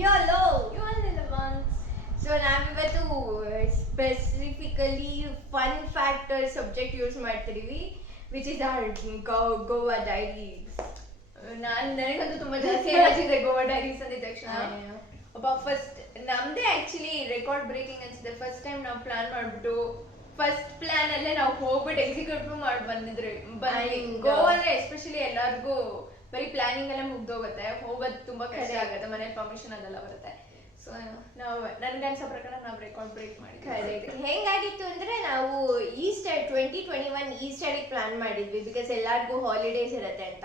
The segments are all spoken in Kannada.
YOLO! You only live once. So ನಾವಿವತ್ತು specifically fun factor subject use ಮಾಡ್ತಿದೀವಿ which is our Goa diaries. ನನಗಂತೂ ತುಂಬಾ ಜಾಸ್ತಿ ಎನರ್ಜಿ ಇದೆ ಗೋವಾ ಡೈರೀಸ್ ಅಂದಿದ ತಕ್ಷಣ. ಫಸ್ಟ್ ನಮ್ದೇ ಆಕ್ಚುಲಿ ರೆಕಾರ್ಡ್ ಬ್ರೇಕಿಂಗ್ ಅನ್ಸುತ್ತೆ. ಫಸ್ಟ್ ಟೈಮ್ ನಾವು ಪ್ಲಾನ್ ಮಾಡ್ಬಿಟ್ಟು ಫಸ್ಟ್ ಪ್ಲಾನ್ ಅಲ್ಲೇ ನಾವು ಹೋಗ್ಬಿಟ್ಟು ಎಕ್ಸಿಕ್ಯೂಟ್ ಮಾಡಿ ಬಂದಿದ್ರಿ. ಗೋವಾ ಅಂದ್ರೆ ಎಸ್ಪೆಷಲಿ ಎಲ್ಲರಿಗೂ ಬರೀ ಪ್ಲಾನಿಂಗ್ ಎಲ್ಲ ಮುಗ್ದೋಗುತ್ತೆ, ಹೋಗೋದು ತುಂಬಾ ಕಷ್ಟ ಆಗುತ್ತೆ, ಮನೇಲಿ ಪರ್ಮಿಷನ್ ಅದೆಲ್ಲ ಬರುತ್ತೆ. ಸೊ ನಾವು ನನ್ಗನ್ಸೋ ಪ್ರಕಾರ ನಾವು ರೆಕಾರ್ಡ್ ಬ್ರೇಕ್ ಮಾಡಿದ್ವಿ. ಹೆಂಗಾಗಿತ್ತು ಅಂದ್ರೆ ನಾವು ಈಸ್ಟರ್ 2021 ಈಸ್ಟರ್ಗೆ ಪ್ಲಾನ್ ಮಾಡಿದ್ವಿ ಬಿಕಾಸ್ ಎಲ್ಲರಿಗೂ ಹಾಲಿಡೇಸ್ ಇರುತ್ತೆ ಅಂತ.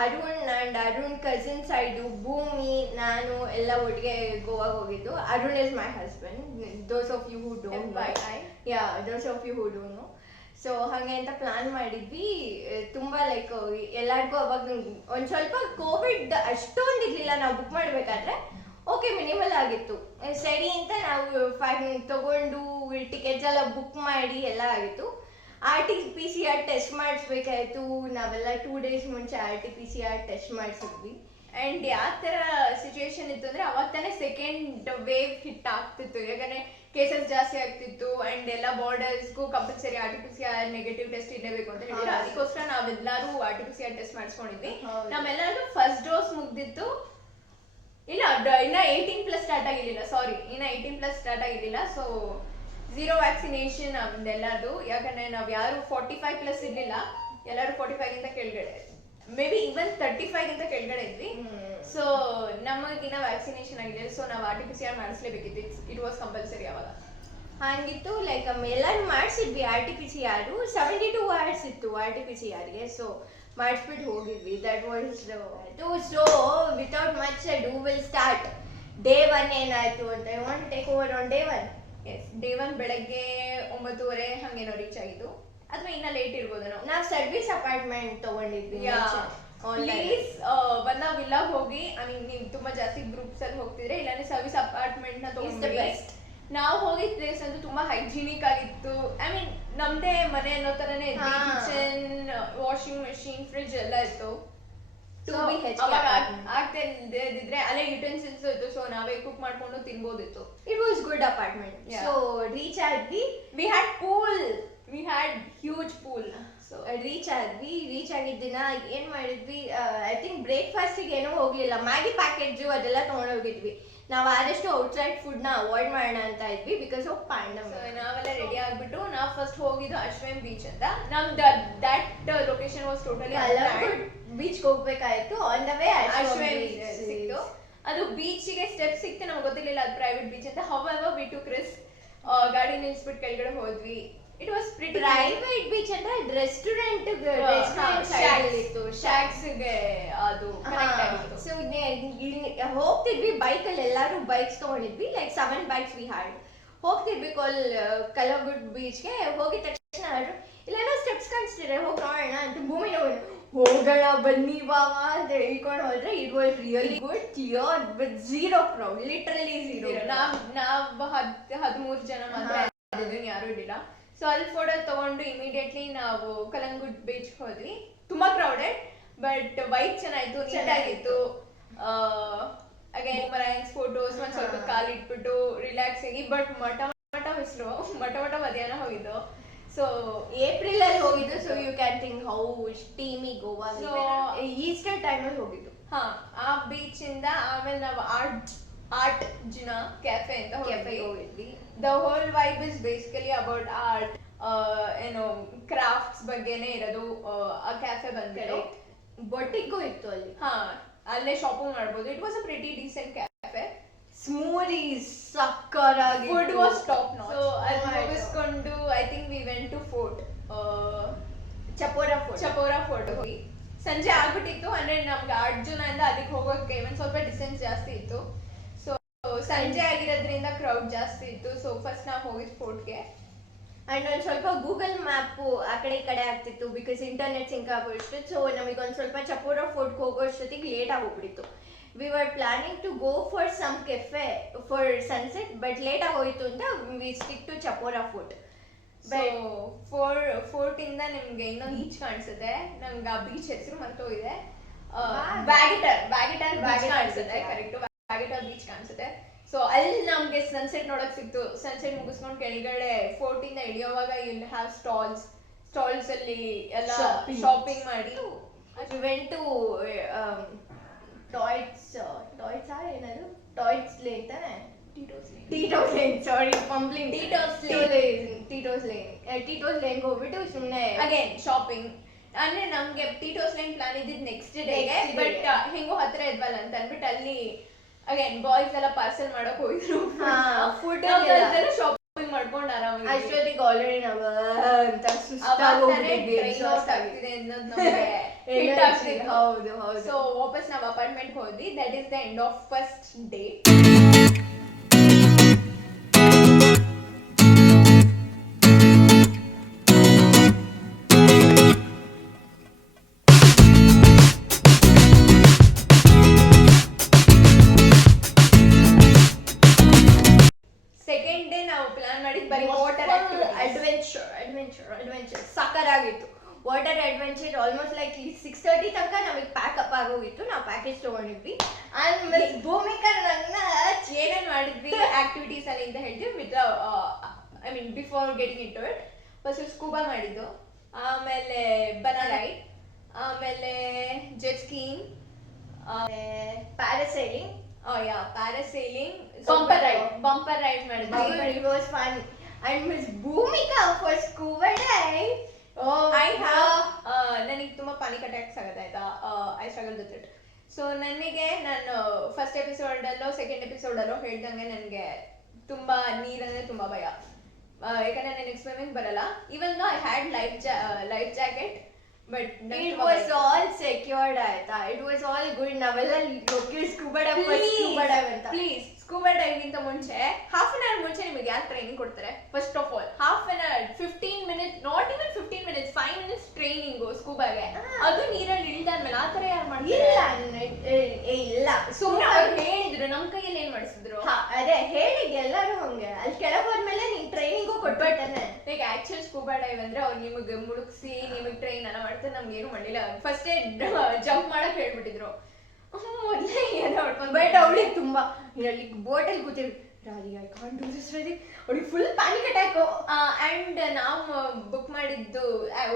ಅರುಣ್ ಕಸಿನ್ ಸೈಡು ಭೂಮಿ ನಾನು ಎಲ್ಲ ಒಟ್ಟಿಗೆ ಗೋವಾಗೆ ಹೋಗಿದ್ದು. Arun is my husband, those of you who don't know. Those of you who don't know. So ಹಾಗೆ ಅಂತ ಪ್ಲಾನ್ ಮಾಡಿದ್ವಿ. ತುಂಬಾ ಲೈಕ್ ಎಲ್ಲರಿಗೂ ಅವಾಗ ಒಂದ್ ಸ್ವಲ್ಪ ಕೋವಿಡ್ ಅಷ್ಟೊಂದು ಇರ್ಲಿಲ್ಲ. ನಾವು ಬುಕ್ ಮಾಡ್ಬೇಕಾದ್ರೆ ಓಕೆ ಮಿನಿಮಲ್ ಆಗಿತ್ತು. ಸರಿ ಅಂತ ನಾವು ತಗೊಂಡು ಟಿಕೆಟ್ಸ್ ಎಲ್ಲ ಬುಕ್ ಮಾಡಿ ಎಲ್ಲ ಆಗಿತ್ತು. RT-PCR test ಮಾಡಿಸ್ಬೇಕಾಯ್ತು. ನಾವೆಲ್ಲ 2 days ಮುಂಚೆ RT-PCR ಟೆಸ್ಟ್ ಮಾಡಿಸಿದ್ವಿ. ಅಂಡ್ ಯಾವ ತರ ಸಿಚುವೇಶನ್ ಇತ್ತು ಅಂದ್ರೆ ಅವಾಗ ತಾನೇ ಸೆಕೆಂಡ್ ವೇವ್ ಹಿಟ್ ಆಗ್ತಿತ್ತು. ಯಾಕಂದ್ರೆ ಕೇಸಸ್ ಜಾಸ್ತಿ ಆಗ್ತಿತ್ತು ಅಂಡ್ ಎಲ್ಲ ಬಾರ್ಡರ್ಸ್ಗೂ ಕಂಪಲ್ಸರಿ RT-PCR ನೆಗೆಟಿವ್ ಟೆಸ್ಟ್ ಇರಲೇಬೇಕು ಅಂತ ಹೇಳಿದ್ರು. ಅದಕ್ಕೋಸ್ಕರ ನಾವೆಲ್ಲರೂ RT-PCR ಟೆಸ್ಟ್ ಮಾಡಿಸ್ಕೊಂಡಿದ್ವಿ. ನಮ್ಮೆಲ್ಲರೂ ಫಸ್ಟ್ ಡೋಸ್ ಮುಗ್ದಿತ್ತು. ಇನ್ನ 18+ ಸ್ಟಾರ್ಟ್ ಆಗಿರ್ಲಿಲ್ಲ. ಇನ್ನ 18+ ಸ್ಟಾರ್ಟ್ ಆಗಿರ್ಲಿಲ್ಲ. ಸೊ 0 ವ್ಯಾಕ್ಸಿನೇಷನ್ ನಮ್ದೆಲ್ಲದು. ಯಾಕಂದ್ರೆ ನಾವ್ ಯಾರು 45+ ಇರ್ಲಿಲ್ಲ, ಎಲ್ಲರೂ 45 ಗಿಂತ ಕೆಳಗಡೆ, ಮೇ ಬಿ ಇವನ್ 35 ಗಿಂತ ಕೆಳಗಡೆ ಇದ್ವಿ. ಸೊ ನಮಗಿನ್ನ ವ್ಯಾಕ್ಸಿನೇಷನ್ ಆಗಿದೆ. ಸೊ ನಾವು RT-PCR ಮಾಡಿಸ್ಲೇಬೇಕಿತ್ತು. ಇಟ್ ವಾಸ್ ಕಂಪಲ್ಸರಿ ಅವಾಗ. ಹಂಗಿತ್ತು ಲೈಕ್ ಎಲ್ಲರೂ ಮಾಡಿಸಿದ್ವಿ. RT-PCR 72 hours ಇತ್ತು RT-PCRಗೆ. ಸೊ ಮಾಡಿಸ್ಬಿಟ್ಟು ಹೋಗಿದ್ವಿ. That was so without much do will start. Day 1 ಏನಾಯ್ತು ಅಂತ I want to take over on Day 1. Day 1 ಬೆಳಗ್ಗೆ 9:30 ಹಂಗೇನೋ ರೀಚ್ ಆಗಿದ್ದು, ಅಥವಾ ಇನ್ನ ಲೇಟ್ ಇರ್ಬೋದು. ನಾವು ಸರ್ವಿಸ್ ಅಪಾರ್ಟ್ಮೆಂಟ್ ತಗೊಂಡಿದ್ವಿ. ಪ್ಲೀಸ್ ಒಂದ್ ನಾವ್ ಇಲ್ಲ ಹೋಗಿ, ಐ ಮೀನ್ ನೀವು ತುಂಬಾ ಜಾಸ್ತಿ ಗ್ರೂಪ್ಸ್ ಅಲ್ಲಿ ಹೋಗ್ತಿದ್ರೆ ಇಲ್ಲಾಂದ್ರೆ ಸರ್ವಿಸ್ ಅಪಾರ್ಟ್ಮೆಂಟ್ ನ ತಗೊಂಡ್ವಿ. ನಾವು ಹೋಗಿದ್ ಪ್ಲೇಸ್ ಅಂತೂ ತುಂಬಾ ಹೈಜಿನಿಕ್ ಆಗಿತ್ತು. ಐ ಮೀನ್ ನಮ್ದೇ ಮನೆ ಅನ್ನೋ ತರನೇ ಇತ್ತು. ಕಿಚನ್, ವಾಷಿಂಗ್ ಮೆಷಿನ್, ಫ್ರಿಡ್ಜ್ ಎಲ್ಲ ಇತ್ತು. ಆಗ್ತಾ ಇದ್ರೆ ಅಲ್ಲೇ ಯುಟೆನ್ಸಿಲ್ಸ್ ಇತ್ತು. ಸೊ ನಾವೇ ಕುಕ್ ಮಾಡ್ಕೊಂಡು ತಿನ್ಬೋದಿತ್ತು. It was good apartment. So reach ಆದ್ವಿ. We had pool, we had huge pool. So reach ಆಗಿದ್ದ ದಿನ ಏನ್ ಮಾಡಿದ್ವಿ, ಐ ಥಿಂಕ್ ಬ್ರೇಕ್ಫಾಸ್ಟಿಗೆ ಏನೋ ಹೋಗ್ಲಿಲ್ಲ. ಮ್ಯಾಗಿ ಪ್ಯಾಕೆಟ್ಸು ಅದೆಲ್ಲ ತಗೊಂಡೋಗಿದ್ವಿ. ನಾವು ಆದಷ್ಟು ಔಟ್ಸೈಡ್ ಫುಡ್ ನ ಅವಾಯ್ಡ್ ಮಾಡೋಣ ಅಂತ ಇದ್ವಿ ಬಿಕಾಸ್ ಆಫ್ ಪ್ಯಾಂಡಮಿಕ್. ನಾವೆಲ್ಲ ರೆಡಿ ಆಗ್ಬಿಟ್ಟು ನಾವು ಫಸ್ಟ್ ಹೋಗಿದ್ದು ಅಶ್ವೇಮ್ ಬೀಚ್ ಅಂತ. That location was totally beach ಹೋಗ್ಬೇಕಾಯ್ತು. ಆನ್ ದ ವೇ ಅಶ್ವೇಮ್ ಸಿಕ್ತು. ಅದು ಬೀಚಿಗೆ ಸ್ಟೆಪ್ ಸಿಕ್ತು. ನಮ್ಗೆ ಗೊತ್ತಿರ್ಲಿಲ್ಲ ಅದು ಪ್ರೈವೇಟ್ ಬೀಚ್ ಅಂತ. However we took risk. ಗಾಡಿ ನಿಲ್ಸ್ಬಿಟ್ಟು ಕೆಳಗಡೆ ಹೋದ್ವಿ. It was pretty. Private beach ಅಂದ್ರೆ ರೆಸ್ಟೋರೆಂಟ್ ಇತ್ತು, ಶಾಕ್ಸ್ಗೆ ಅದು ಕನೆಕ್ಟ್ ಆಗಿತ್ತು. ಸೊ ಹೋಗ್ತಿದ್ವಿ ಬೈಕಲ್ಲಿ. ಎಲ್ಲರೂ ಬೈಕ್ಸ್ ತಗೊಂಡಿದ್ವಿ. Like 7 bikes we had. ಹೋಗ್ತಿದ್ವಿ ಕಲಗುಡ್ ಬೀಚ್ಗೆ. ಹೋಗಿದ ತಕ್ಷಣ ಇಲ್ಲೇನೋ ಸ್ಟೆಪ್ಸ್ ಕಾಣಿಸ್ತಿದೆ, ಹೋಗಿ ನೋಡೋಣ ಅಂತ ಭೂಮಿ ಹೋಗೋಣ ಬನ್ನಿ ಬಾವಾ ಅಂತ ಹೇಳ್ಕೊಂಡು ಹೋದ್ರೆ it was really good, clear with 0 crowd, literally 0. ನಾವ್ 13 ಜನ ಮಾತ್ರ ಯಾರು ಇರಲಿಲ್ಲ. ಸೊ ಅಲ್ಲಿ ಫೋಟೋ ತಗೊಂಡು ಇಮಿಡಿಯೇಟ್ಲಿ ನಾವು ಕಲಂಗುಡ್ ಬೀಚ್ ಹೋದ್ವಿ. ತುಂಬಾ ಕ್ರೌಡೆಡ್ ಬಟ್ ವೈಟ್ ಚೆನ್ನಾಗಿತ್ತು, ನೀಟಾಗಿತ್ತು. ಅಗೇನ್ ಮರೈನ್ಸ್ ಫೋಟೋಸ್ ಒಂದ್ ಸ್ವಲ್ಪ ಕಾಲಿಟ್ಬಿಟ್ಟು ರಿಲ್ಯಾಕ್ಸ್ ಆಗಿ. ಬಟ್ ಮಠ ಮಧ್ಯಾಹ್ನ ಹೋಗಿದ್ದು. ಸೊ ಏಪ್ರಿಲ್ ಅಲ್ಲಿ ಹೋಗಿದ್ದು. So you can think how steamy Goa. Easter time ಅಲ್ಲಿ ಹೋಗಿದ್ದು. ಆ ಬೀಚ್ ಇಂದ ಆಮೇಲೆ ನಾವು ಆರ್ಟ್ ಜಿನ ಕೆಫೆ ಅಂತ ಹೋಗಿದ್ವಿ. The whole vibe is basically about art, ಏನೋ ಕ್ರಾಫ್ಟ್ಸ್ ಬಗ್ಗೆನೇ ಇರೋದು. ಆ ಕ್ಯಾಫೆ ಬಂದ್ಬಿಟ್ಟು ಬೊಟಿಗೂ ಇತ್ತು ಅಲ್ಲಿ. ಅಲ್ಲೇ ಶಾಪಿಂಗ್ ಮಾಡ್ಬೋದು. It was a pretty decent cafe. Smoothies ಸಕ್ಕರಾಗಿ, food was top notch. So ಅಲ್ಲಿ ಮುಗಿಸ್ಕೊಂಡು I think we went to fort, Chapora fort ಹೋಗಿ ಸಂಜೆ ಆಗ್ಬಿಟ್ಟಿತ್ತು. ಅಂದ್ರೆ ನಮ್ಗೆ ಅರ್ಜುನಿಂದ ಅದಕ್ಕೆ ಹೋಗೋಕೆ ಒಂದ್ ಸ್ವಲ್ಪ ಡಿಸ್ಟೆನ್ಸ್ ಜಾಸ್ತಿ ಇತ್ತು. ಸೊ ಸಂಜೆ ಆಗಿರೋದ್ರಿಂದ ಕ್ರೌಡ್ ಜಾಸ್ತಿ ಇತ್ತು. ಸೊ ಫಸ್ಟ್ ನಾವು ಹೋಗಿದ್ ಫೋರ್ಟ್ಗೆ. ಅಂಡ್ ಒಂದ್ ಸ್ವಲ್ಪ ಗೂಗಲ್ ಮ್ಯಾಪ್ ಆ ಕಡೆ ಈ ಕಡೆ ಆಗ್ತಿತ್ತು ಬಿಕಾಸ್ ಇಂಟರ್ನೆಟ್ ಸಿಂಕ್ ಆಗೋಷ್ಟು. ಸೊ ನಮಗೆ ಒಂದ್ ಸ್ವಲ್ಪ ಚಪೋರಾ ಫೋರ್ಟ್ಗೆ ಹೋಗೋಷ್ಟೊತ್ತಿಗೆ ಲೇಟ್ ಆಗೋಗ್ಬಿಟ್ಟಿತ್ತು. we were planning to go for some cafe for sunset but late ಆಗೋಯ್ತು ಅಂತ we stick to Chapora fort. Fort ಇಂದ ನಿಮ್ಗೆ ಇನ್ನೊಂದು ಬೀಚ್ ಕಾಣಿಸುತ್ತೆ. ನಂಗೆ ಆ ಬೀಚ್ ಹೆಸರು ಮರ್ತೋಗಿದೆ. ವ್ಯಾಗಿಟರ್ ಕಾಣಿಸುತ್ತೆ. ಕರೆಕ್ಟ್, ವಾಗೆಟಾ ಬೀಚ್ ಕಾಣಿಸುತ್ತೆ. ಸೊ ಅಲ್ಲಿ ನಮ್ಗೆ ಸನ್ಸೆಟ್ ನೋಡಕ್ ಸಿಕ್ತು. ಸನ್ಸೆಟ್ ಮುಗಿಸ್ಕೊಂಡು ಕೆಳಗಡೆ ಫೋರ್ಟ್ ಇಂದ ಇಳಿಯೋವಾಗ ಇಲ್ಲಿ ಹ್ಯಾವ್ ಸ್ಟಾಲ್ಸ್ ಅಲ್ಲಿ ಎಲ್ಲ ಶಾಪಿಂಗ್ ಮಾಡಿ we went to toys ಏನದು ಟಾಯ್ಸ್ ಲೇನ್ ತಾನೆ Tito's Lane, sorry, fumbling. Tito's Lane ಹೋಗ್ಬಿಟ್ಟು ಸುಮ್ಮನೆ ಅಗೇನ್ ಶಾಪಿಂಗ್. ಅಂದ್ರೆ ನಮ್ಗೆ ಟೀಟೋಸ್ ಲೈನ್ ಪ್ಲಾನ್ ಇದ್ದಿದ್ ನೆಕ್ಸ್ಟ್ ಡೇಗೆ, ಬಟ್ ಹೆಂಗೋ ಹತ್ರ ಇದ್ವಲ್ಲ ಅಂತ ಅನ್ಬಿಟ್ಟು ಅಲ್ಲಿ ಅಗೇನ್ ಬಾಯ್ಸ್ ಎಲ್ಲ ಪಾರ್ಸೆಲ್ ಮಾಡಕ್ ಹೋಗಿದ್ರು. ಫುಡ್ ಶಾಪಿಂಗ್ ಮಾಡ್ಕೊಂಡು ಆರಾಮಾಗಿ ಅಷ್ಟೊತ್ತಿಗೆ ಆಲ್ರೆಡಿ ನಾವು ಅಂತ ಆಗ್ತಿದೆ ಅನ್ನೋದು ನಮ್ಗೆ hit ಆಗ್ತಿತ್ತು. ಹೌದು. ಸೊ ವಾಪಸ್ ನಾವು ಅಪಾರ್ಟ್ಮೆಂಟ್ ಹೋದ್ವಿ. That is the end of first day. Second day ನಾವು ಪ್ಲಾನ್ ಮಾಡಿದ್ ಬರೀ ವಾಟರ್ ಅಡ್ವೆಂಚರ್ ಸಕ್ಕರಾಗಿತ್ತು. ವಾಟರ್ ಅಡ್ವೆಂಚರ್ ಆಲ್ಮೋಸ್ಟ್ ಲೈಕ್ 6:30 ತನಕ ನಮಗೆ ಪ್ಯಾಕ್ ಅಪ್ ಆಗೋಗಿತ್ತು. ನಾವು ಪ್ಯಾಕೇಜ್ ತಗೊಂಡಿದ್ವಿ. ಅಂಡ್ ಮಿಸ್ ಭೂಮಿಕಾ ನನ್ನ ಏನೇನ್ ಮಾಡಿದ್ವಿ ಆಕ್ಟಿವಿಟೀಸ್ ಅಲ್ಲಿ ಅಂತ ಹೇಳ್ತೀವಿ. With I mean before getting into it, first scuba ಮಾಡಿದ್ದು, ಆಮೇಲೆ ಬನಾನಾ ರೈಡ್, ಆಮೇಲೆ jet skiing, parasailing, parasailing, So, bumper ride ಮಾಡಿದ್ವಿ. It was fun. And Miss Bhumika for scuba dive. Oh, ನನಗೆ ತುಂಬಾ ಪಾನಿಕ್ ಅಟ್ಯಾಕ್ಸ್ ಆಗುತ್ತೆ ಆಯ್ತಾ. I struggle with it. So ನನಗೆ ನಾನು ಫಸ್ಟ್ ಎಪಿಸೋಡ್ ಅಲ್ಲೋ ಸೆಕೆಂಡ್ ಎಪಿಸೋಡ್ ಅಲ್ಲೋ ಹೇಳ್ದಂಗೆ ನನಗೆ ತುಂಬಾ ನೀರಂದ್ರೆ ತುಂಬಾ ಭಯ. ಯಾಕಂದ್ರೆ ನನಗೆ ಸ್ವಿಮ್ಮಿಂಗ್ ಬರಲ್ಲ. Even I had life jacket, but it was all secured ಆಯ್ತಾ. It was all good. ನಾವೆಲ್ಲ ಹೋಗಿ ಸ್ಕೂಬಾ ಡೈವ್ ಅಂತ. ಪ್ಲೀಸ್ ಸ್ಕೂಬಾ ಡೈವ್ ಇಂತ ಮುಂಚೆ ಹಾಫ್ ಅನ್ ಅವರ್ ಮುಂಚೆ ನಿಮಗೆ ಯಾರು ಟ್ರೈನಿಂಗ್ ಕೊಡ್ತಾರೆ? First of all half an hour 15 minutes, not even 15 minutes, 5 minutes training ಸ್ಕೂಬಾಗೆ. ಅದು ನೀರಲ್ಲಿ ಇಳ್ದಾದ್ಮೇಲೆ ಆತರ ಯಾರು ಮಾಡ್ತಾರೆ? ಇಲ್ಲ ಸುಮ್ಮನೆ ಅವ್ರು ಹೇಳಿದ್ರು, ನಮ್ ಕೈಯಲ್ಲಿ ಏನ್ ಮಾಡಿಸಿದ್ರು? ಅದೇ ಹೇಳಿದ್ ಎಲ್ಲರೂ ಹಂಗೆ. ಅಲ್ಲಿ ಕೆಳಗೆ ಹೋದ್ಮೇಲೆ ನೀನ್ ಟ್ರೈನಿಂಗು ಕೊಟ್ಬಿಡ್ತಾನೆ. ಲೈಕ್ ಆಕ್ಚುಲ್ ಸ್ಕೂಬಾ ಡೈವ್ ಅಂದ್ರೆ ಅವ್ರು ನಿಮಗೆ ಮುಳುಗ್ಸಿ ನಿಮಗೆ ಟ್ರೈನ್ ಎಲ್ಲ ಮಾಡ್ತಾರೆ. ನಮ್ಗೆ ಏನು ಮಾಡಿಲ್ಲ. ಫಸ್ಟೇ ಜಂಪ್ ಮಾಡಕ್ ಹೇಳ್ಬಿಟ್ಟಿದ್ರು. ಮೊದಲೇ ಏನೋ ಬಟ್ ಅವಳಿಗೆ ತುಂಬಾ ಅಲ್ಲಿ ಬೋಟಲ್ಲಿ ಕೂತಿದ್ರು. Radhika I can't do this Radhika, ಅವಳಿಗೆ ಫುಲ್ ಪ್ಯಾನಿಕ್ ಅಟ್ಯಾಕ್. ಅಂಡ್ ನಾವು ಬುಕ್ ಮಾಡಿದ್ದು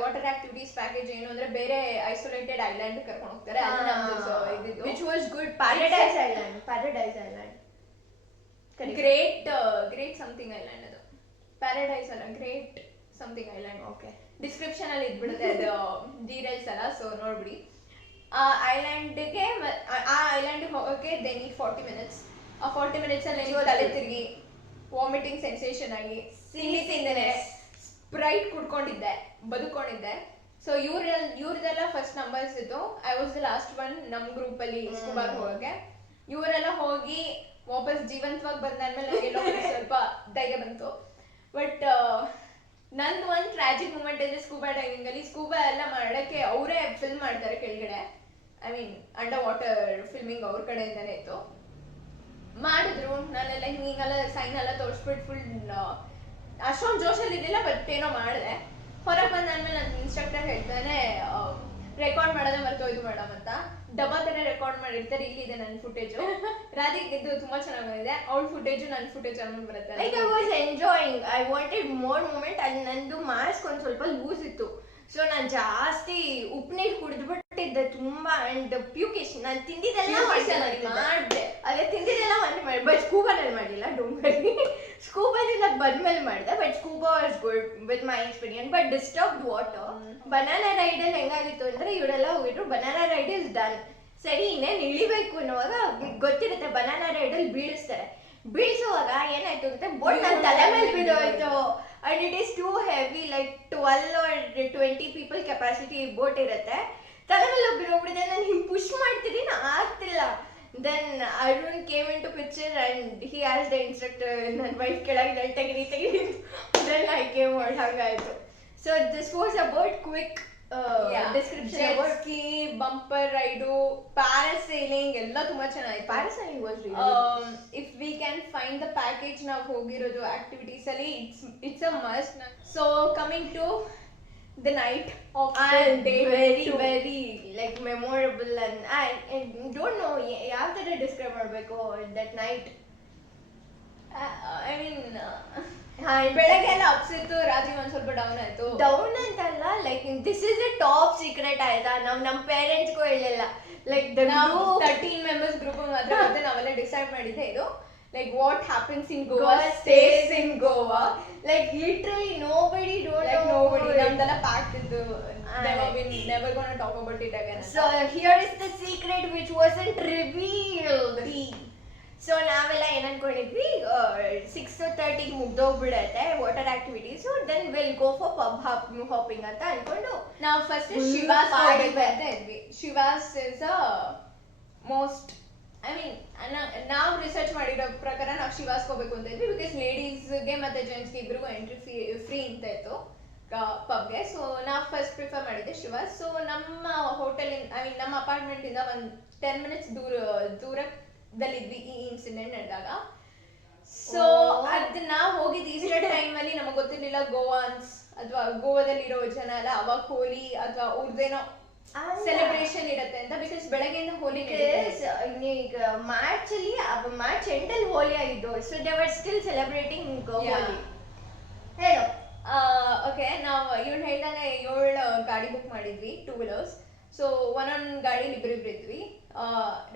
ವಾಟರ್ ಆಕ್ಟಿವಿಟೀಸ್ ಪ್ಯಾಕೇಜ್ ಏನು ಅಂದ್ರೆ ಬೇರೆ ಐಸೋಲೇಟೆಡ್ ಐಲ್ಯಾಂಡ್ ಕರ್ಕೊಂಡು ಹೋಗ್ತಾರೆ. ಅದು ನಮ್ದು ಇದಿದ್ದು which was good. Paradise island great something island. ಅದು ಪ್ಯಾರಡೈಸ್ ಅಲ್ಲ, great something island. Okay, description ಅಲ್ಲಿ ಇದ್ಬಿಡುತ್ತೆ ಅದು ಡೀಟೇಲ್ಸ್ ಎಲ್ಲ. ಸೊ ನೋಡ್ಬಿಡಿ. ಆ ಐಲ್ಯಾಂಡ್ಗೆ ಹೋಗೋಕೆ ದೇ ನೀಡ್ 40 ಮಿನಿಟ್ಸ್. ಆ 40 ಮಿನಿಟ್ಸ್ ಅಲ್ಲಿ ತಲೆ ತಿರುಗಿ ವಾಮಿಟಿಂಗ್ ಸೆನ್ಸೇಷನ್ ಆಗಿ ತಿಂದೇನೆ ಸ್ಪ್ರೈಟ್ ಕುಡ್ಕೊಂಡಿದ್ದೆ, ಬದುಕೊಂಡಿದ್ದೆ. ಸೊ ಇವ್ರದೆಲ್ಲ ಫಸ್ಟ್ ನಂಬರ್ಸ್ ಇತ್ತು. I was the last one ನಮ್ ಗ್ರೂಪ್ ಅಲ್ಲಿ ಸ್ಕೂಬಾಗೆ ಹೋಗಕ್ಕೆ. ಇವರೆಲ್ಲ ಹೋಗಿ ವಾಪಸ್ ಜೀವಂತವಾಗಿ ಬಂದಾದ್ಮೇಲೆ ನನಗೆ ಸ್ವಲ್ಪ ಧೈರ್ಯ ಬಂತು. ಬಟ್ ನಂದು ಒಂದು ಟ್ರಾಜಿಕ್ ಮೂಮೆಂಟ್ ಇದೆ ಸ್ಕೂಬಾ ಡೈವಿಂಗ್ ಅಲ್ಲಿ. ಸ್ಕೂಬಾ ಎಲ್ಲ ಮಾಡಕ್ಕೆ ಅವರೇ ಫಿಲ್ಮ್ ಮಾಡ್ತಾರೆ ಕೆಳಗಡೆ. I mean under water filming ಅವ್ರ ಕಡೆಯಿಂದಾನೇ ಇತ್ತು. ಮಾಡಿದ್ರು, ನಾನೆಲ್ಲ ಹಿಂಗೆಲ್ಲ ಸೈನ್ ಎಲ್ಲ ತೋರಿಸ್ಬಿಟ್ಟು ಫುಲ್ ಅಷ್ಟೊಂದು ಜೋಶಲ್ಲಿ ಇದ್ದಿಲ್ಲ. ಬಟ್ ಏನೋ ಮಾಡಿದೆ. ಹೊರಗೆ ಬಂದಾದ್ಮೇಲೆ ನನ್ನ ಇನ್ಸ್ಟ್ರಕ್ಟರ್ ಹೇಳ್ತಾನೆ ರೆಕಾರ್ಡ್ ಮಾಡೋದೇ ಮರ್ತೋಯ್ತು ಮೇಡಮ್ ಅಂತ. ಡಬ್ಬಾ ತರ ರೆಕಾರ್ಡ್ ಮಾಡಿರ್ತಾರೆ. ಇಲ್ಲಿದೆ ನನ್ನ ಫುಟೇಜು. ರಾಧಿಕ್ ಇದು ತುಂಬಾ ಚೆನ್ನಾಗಿ ಬಂದಿದೆ. ಅವ್ಳ ಫುಟೇಜು ನನ್ನ ಫುಟೇಜ್ ಚೆನ್ನಾಗಿ ಬರುತ್ತೆ. Like I was enjoying. I wanted more moment. ಅಲ್ಲಿ ನಂದು ಮಾಸ್ಕ್ ಒಂದು ಸ್ವಲ್ಪ ಲೂಸ್ ಇತ್ತು. ಸೊ ನಾನು ಜಾಸ್ತಿ ಉಪ್ಪು ನೀರು ಕುಡಿದ್ಬಿಟ್ಟಿದ್ದೆ ತುಂಬಾ. ಅಂಡ್ ಪ್ಯೂಕೇಶ್ ನಾನು ತಿಂದಿದ್ದೆಲ್ಲ ಮಾಡಿದೆ. ಅದೇ ತಿಂದಿದ್ದೆಲ್ಲ ಮಾಡಿ ಬಟ್ ಸ್ಕೂಬಾನಲ್ಲಿ ಮಾಡಿಲ್ಲ. Don't worry. ಸ್ಕೂಬಾದಿಂದ ಬಂದ್ಮೇಲೆ ಮಾಡಿದೆ. But scuba was good with my experience. But disturbed water. Banana ರೈಡಲ್ಲಿ ಹೆಂಗಾಗಿತ್ತು ಅಂದ್ರೆ ಇವರೆಲ್ಲ ಹೋಗಿದ್ರು ಬನಾನಾ ರೈಡ್ ಇಸ್ ಡನ್. ಸರಿ ಇನ್ನೇನು ಇಳಿಬೇಕು ಅನ್ನುವಾಗ ಗೊತ್ತಿರುತ್ತೆ ಬನಾನಾ ರೈಡಲ್ಲಿ ಬೀಳಿಸುವಾಗ ಏನಾಯ್ತು ಅಂತ ಬೋಟ್ ನನ್ನ ತಲೆ ಮೇಲೆ ಬಿದ್ದೋಯ್ತು. And it is too heavy. Like 12 or 20 people capacity boat ಇರುತ್ತೆ. ತಲೆ ಮೇಲೆ ಬಿದ್ದೋಗ್ಬಿಟ್ಟಿದೆ. ನಾನು ಹಿಂಗೆ ಪುಷ್ ಮಾಡ್ತಿದ್ದೀನಿ, ಆಗ್ತಿಲ್ಲ. Then Arun came into picture and he as the instructor ನನ್ನ ವೈಫ್ ಕೆಳಗೆ ತೆಗಿರಿ. Then I came out. ಹಂಗಾಯ್ತು. So this was about quick description. Ski, bumper ride, parasailing ಎಲ್ಲ ತುಂಬಾ ಚೆನ್ನಾಗಿತ್ತು. Parasailing was if we can find the package ನಾವು ಹೋಗಿರೋದು ಆಕ್ಟಿವಿಟೀಸ್ ಅಲ್ಲಿ it's a must. So coming to the night of very like memorable I don't know ಯಾವ ಥರ ಡಿಸ್ಕ್ರೈಬ್ ಮಾಡಬೇಕು ದಟ್ ನೈಟ್. ಐ ಮೀನ್ ಬೆಳಗ್ಗೆ ಎಲ್ಲ ಅಪ್ಸ್ ಇತ್ತು, ರಾತ್ರಿ ಒಂದ್ ಸ್ವಲ್ಪ ಡೌನ್ ಆಯ್ತು. ಡೌನ್ ಅಂತಲ್ಲ, like this is A top secret ಆಯ್ತಾ, ನಮ್ಮ ಪೇರೆಂಟ್ಸ್ಗೂ ಹೇಳಿಲ್ಲ. ಲೈಕ್ ನಾವು 13 ಮೆಂಬರ್ಸ್ ಗ್ರೂಪ್ ಮಾತ್ರ ಮತ್ತೆ ನಾವೆಲ್ಲ ಡಿಸೈಡ್ ಮಾಡಿದ್ದೆ ಇದು, like what happens in Goa stays in Goa. Like literally nobody don't Like know. nobody, ನಮ್ದೆಲ್ಲ ಪ್ಯಾಕ್ಡ್ ಇತ್ತು. Never gonna talk about it again. So here is the secret which wasn't revealed. So ನಾವೆಲ್ಲ ಏನ್ ಅನ್ಕೊಂಡಿದ್ವಿ 6:30 ಮುಗ್ದೋಗ್ಬಿಡತ್ತೆ water activities, then will go for pub hopping ಅಂತ ಅನ್ಕೊಂಡು ನಾವು ಫಸ್ಟ್ ಶಿವಾಸ್ ಹೋಗ್ಬೇಕು ಅಂತ ಇದ್ವಿ. Shivas is a most, I mean ನಾವು ರಿಸರ್ಚ್ ಮಾಡಿರೋ ಪ್ರಕಾರ ನಾವು ಶಿವಾಸ್ ಹೋಗ್ಬೇಕು ಅಂತ ಇದ್ವಿ, ಬಿಕಾಸ್ ಲೇಡೀಸ್ಗೆ ಮತ್ತೆ ಜೆಂಟ್ಸ್ಗೆ ಇಬ್ರಿಗೂ ಎಂಟ್ರಿ ಫ್ರೀ ಅಂತ ಇತ್ತು ಪಬ್ಗೆ. ಸೊ ನಾವು ಫಸ್ಟ್ ಪ್ರಿಫರ್ ಮಾಡಿದ್ದೆ ಶಿವಾಸ್. ಸೊ ನಮ್ಮ ಹೋಟೆಲ್, ಐ ಮೀನ್ ನಮ್ಮ ಅಪಾರ್ಟ್ಮೆಂಟ್ ಇಂದ ಒಂದು 10 minutes ದೂರದಲ್ಲಿದ್ವಿ ಈ ಇನ್ಸಿಡೆಂಟ್ ನಡೆದಾಗ. ಸೊ ಅದ್ ನಾವು ಹೋಗಿದ್ದು ಈಸ್ಟರ್ ಟೈಮ್ ಅಲ್ಲಿ ನಮಗೆ ಗೊತ್ತಿರ್ಲಿಲ್ಲ ಗೋವಾನ್ಸ್ ಅಥವಾ ಗೋವಾದಲ್ಲಿರೋ ಜನ ಎಲ್ಲ ಅವಾಗ ಹೋಲಿ ಅಥವಾ ಅವ್ರದ್ದೇನೋ ಸೆಲೆಬ್ರೇಷನ್ ಇರುತ್ತೆ ಅಂತ, ಬಿಕಾಸ್ ಬೆಳಗ್ಗೆಯಿಂದ ಹೋಲಿ ಈಗ ಮಾರ್ಚ್ ಅಲ್ಲಿ ಮಾರ್ಚ್ ಎಂಡಲ್ಲಿ ಹೋಲಿ ಆಗಿದ್ದು. So they were still celebrating Holi. ಹೇಳು. ಓಕೆ, ನಾವು ಇವ್ನು ಹೇಳ್ದಂಗೆ 7 ಗಾಡಿ ಬುಕ್ ಮಾಡಿದ್ವಿ, 2 wheelers. ಸೊ ಒಂದೊಂದು ಗಾಡಿಲಿ ಇಬ್ಬರಿಬ್ರು ಇದ್ವಿ.